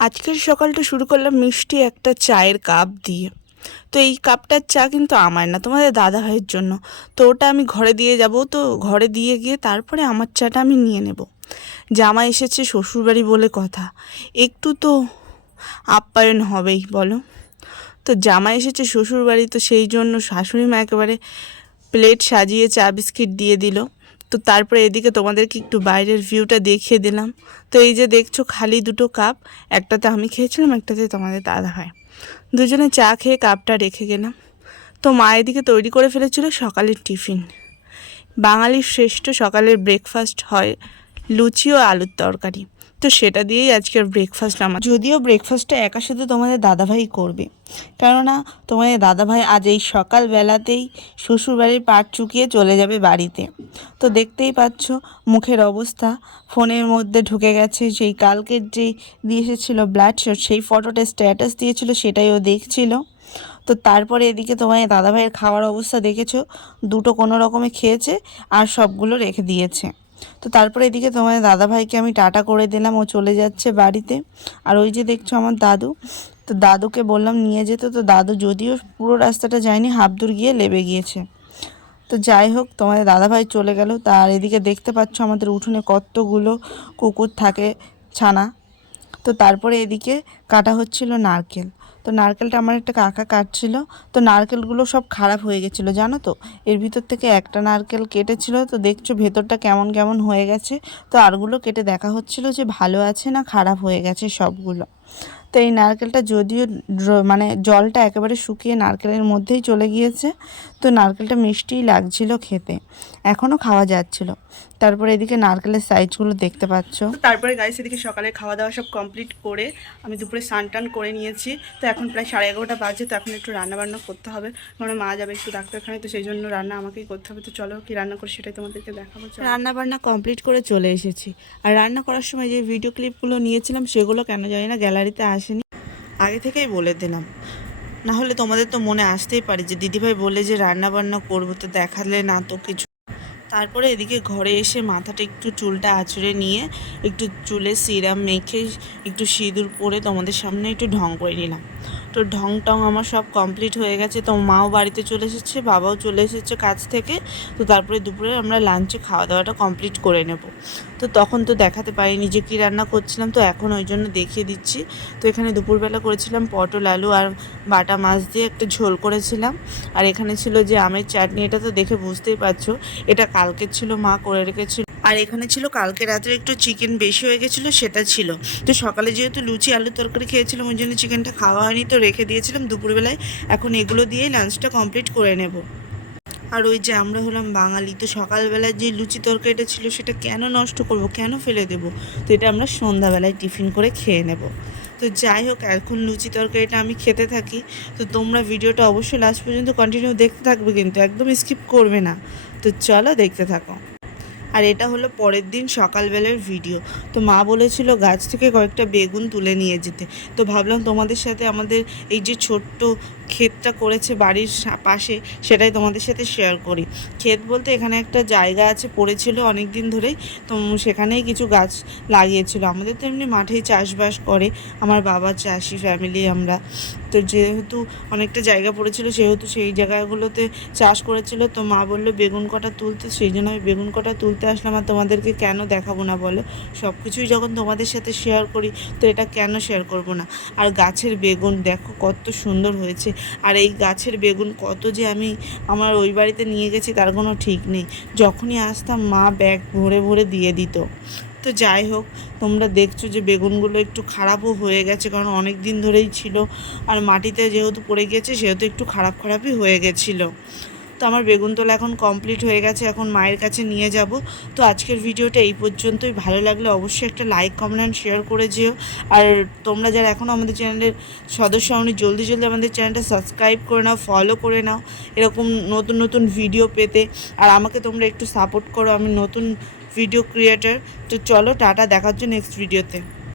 আজকের সকালটা শুরু করলাম মিষ্টি একটা চায়ের কাপ দিয়ে। তো এই কাপটার চা কিন্তু আমার না, তোমাদের দাদা ভাইয়ের জন্য। তো ওটা আমি ঘরে দিয়ে যাব, তো ঘরে দিয়ে গিয়ে তারপরে আমার চাটা আমি নিয়ে নেব। জামাই এসেছে শ্বশুরবাড়ি বলে কথা, একটু তো আপ্যায়ন হবেই বলো। তো জামাই এসেছে শ্বশুরবাড়ি, তো সেই জন্য শাশুড়ি মা একেবারে প্লেট সাজিয়ে চা বিস্কিট দিয়ে দিল। তো তারপরে এদিকে তোমাদেরকে একটু বাইরের ভিউটা দেখিয়ে দিলাম। তো এই যে দেখছো খালি দুটো কাপ, একটাতে আমি খেয়েছিলাম, একটাতে তোমাদের দাদা হয়। দুজনে চা খেয়ে কাপটা রেখে গেলাম। তো মা এদিকে তৈরি করে ফেলেছিল সকালের টিফিন। বাঙালির শ্রেষ্ঠ সকালের ব্রেকফাস্ট হয় লুচি ও আলুর তরকারি। তো সেটা দিয়েই আজকের ব্রেকফাস্ট আমার, যদিও ব্রেকফাস্টটা একা সাথে তোমাদের দাদাভাই করবে, কেননা তোমাদের দাদাভাই আজ এই সকালবেলাতেই শ্বশুরবাড়ির পাট চুকিয়ে চলে যাবে বাড়িতে। তো দেখতেই পাচ্ছ মুখের অবস্থা, ফোনের মধ্যে ঢুকে গেছে সেই কালকের যে দিয়ে এসেছিলো ব্লাড শট, সেই ফটোটা স্ট্যাটাস দিয়েছিল সেটাই ও দেখছিল। তো তারপরে এদিকে তোমার দাদাভাইয়ের খাওয়ার অবস্থা দেখেছো, দুটো কোনো রকমে খেয়েছে আর সবগুলো রেখে দিয়েছে। তো তারপরে এদিকে তোমার দাদাভাইকে আমি টাটা করে দিলাম, ও চলে যাচ্ছে বাড়িতে। আর ওই যে দেখছো আমার দাদু, তো দাদুকে বললাম নিয়ে যেতে, তো দাদু যদিও পুরো রাস্তাটা যায়নি, হাফ দূর গিয়ে লেবে গিয়েছে। তো যাই হোক তোমাদের দাদাভাই চলে গেল। তার এদিকে দেখতে পাচ্ছ আমাদের উঠোনে কতগুলো কুকুর থাকে, ছানা। তো তারপরে এদিকে কাটা হচ্ছিল নারকেল। তো নারকেলটা আমার একটা কাকা কাটছিল, তো নারকেলগুলো সব খারাপ হয়ে গেছিলো জানো তো। এর ভিতর থেকে একটা নারকেল কেটেছিল, তো দেখছো ভেতরটা কেমন কেমন হয়ে গেছে। তো আরগুলো কেটে দেখা হচ্ছিল যে ভালো আছে না খারাপ হয়ে গেছে সবগুলো। তো এই নারকেলটা যদিও মানে জলটা একেবারে শুকিয়ে নারকেলের মধ্যেই চলে গিয়েছে, তো নারকেলটা মিষ্টিই লাগছিল খেতে, এখনও খাওয়া যাচ্ছিল। তারপরে এদিকে নারকেলের সাইজগুলো দেখতে পাচ্ছ। তো তারপরে গাইস এদিকে সকালে খাওয়া দাওয়া সব কমপ্লিট করে আমি দুপুরে স্নান টান করে নিয়েছি। তো এখন প্রায় 11:30 বাজে, তো এখন একটু রান্নাবান্না করতে হবে, কারণ মা যাবে একটু ডাক্তারখানায়, তো সেই জন্য রান্না আমাকেই করতে হবে। তো চলো কি রান্না করি সেটাই তোমাদেরকে দেখাবো। রান্নাবান্না কমপ্লিট করে চলে এসেছি। আর রান্না করার সময় যে ভিডিও ক্লিপগুলো নিয়েছিলাম সেগুলো কেন জানি না গ্যালারিতে আসেনি, আগে থেকেই বলে দিলাম, না হলে তোমাদের তো মনে আসতেই পারে যে দিদিভাই বলে যে রান্না বান্না করবো, তো দেখালে না তো কিছু। তারপরে এদিকে ঘরে এসে মাথাটা একটু চুলটা আঁচড়ে নিয়ে একটু চুলে সিরাম মেখে একটু সিঁদুর পরে তোমাদের সামনে একটু ঢং করে নিলাম। তো ঢং টং আমার সব কমপ্লিট হয়ে গেছে। তো মাও বাড়িতে চলে এসেছে, বাবাও চলে এসেছে কাজ থেকে। তো তারপরে দুপুরে আমরা লাঞ্চে খাওয়া দাওয়াটা কমপ্লিট করে নেব। তো তখন তো দেখাতে পারিনি যে কী রান্না করছিলাম, তো এখন ওই জন্য দেখিয়ে দিচ্ছি। তো এখানে দুপুরবেলা করেছিলাম পটল আলু আর বাটা মাছ দিয়ে একটা ঝোল করেছিলাম। আর এখানে ছিল যে আমের চাটনি, এটা তো দেখে বুঝতেই পারছো এটা কালকের ছিল, মা করে রেখেছিল। আর এখানে ছিল কালকে রাত্রে একটু চিকেন বেশি হয়ে গেছিলো, সেটা ছিল। তো সকালে যেহেতু লুচি আলুর তরকারি খেয়েছিলাম ওই জন্য চিকেনটা খাওয়া হয়নি, তো রেখে দিয়েছিলাম দুপুরবেলায়। এখন এগুলো দিয়েই লাঞ্চটা কমপ্লিট করে নেব। আর ওই যে আমরা হলাম বাঙালি, তো সকালবেলায় যে লুচি তরকারিটা ছিল সেটা কেন নষ্ট করব, কেন ফেলে দেব, তো এটা আমরা সন্ধ্যাবেলায় টিফিন করে খেয়ে নেব। তো যাই হোক এখন লুচি তরকারিটা আমি খেতে থাকি। তো তোমরা ভিডিওটা অবশ্যই লাস্ট পর্যন্ত কন্টিনিউ দেখতে থাকবে, কিন্তু একদম স্কিপ করবে না। তো চলো দেখতে থাকো। আর এটা হলো পরের দিন সকালবেলার ভিডিও। তো মা বলেছিল গাছ থেকে কয়েকটা বেগুন তুলে নিয়ে যেতে, তো ভাবলাম তোমাদের সাথে আমাদের এই যে ছোট্ট ক্ষেতটা করেছে বাড়ির পাশে সেটাই তোমাদের সাথে শেয়ার করি। ক্ষেত বলতে এখানে একটা জায়গা আছে পড়েছিল অনেক দিন ধরেই, তো সেখানেই কিছু গাছ লাগিয়েছিল। আমাদের তো এমনি মাঠেই চাষবাস করে, আমার বাবা চাষি ফ্যামিলি আমরা। তো যেহেতু অনেকটা জায়গা পড়েছিল সেহেতু সেই জায়গাগুলোতে চাষ করেছিল। তো মা বললো বেগুন কটা তুলতে, সেই জন্য আমি বেগুন কটা তুলতে আসলাম। আর তোমাদেরকে কেন দেখাবো না বলো, সব কিছুই যখন তোমাদের সাথে শেয়ার করি তো এটা কেন শেয়ার করব না। আর গাছের বেগুন দেখো কত সুন্দর হয়েছে। আর এই গাছের বেগুন কত যে আমি আমার ওই বাড়িতে নিয়ে গেছি তার কোনো ঠিক নেই, যখনই আসতাম মা ব্যাগ ভরে ভরে দিয়ে দিত। তো যাই হোক তোমরা দেখছো যে বেগুনগুলো একটু খারাপও হয়ে গেছে, কারণ অনেক দিন ধরেই ছিল আর মাটিতে যেহেতু পড়ে গেছে সেহেতু একটু খারাপই হয়ে গেছিলো। তো আমার বেগুন তোলা এখন কমপ্লিট হয়ে গেছে, এখন মায়ের কাছে নিয়ে যাব। তো আজকের ভিডিওটা এই পর্যন্তই, ভালো লাগলে অবশ্যই একটা লাইক কমেন্ট অ্যান্ড শেয়ার করে যেও। আর তোমরা যারা এখনও আমাদের চ্যানেলের সদস্য হওনি জলদি আমাদের চ্যানেলটা সাবস্ক্রাইব করে নাও, ফলো করে নাও এরকম নতুন নতুন ভিডিও পেতে। আর আমাকে তোমরা একটু সাপোর্ট করো, আমি নতুন ভিডিও ক্রিয়েটার। তো চলো টাটা, দেখার জন্য নেক্সট ভিডিওতে।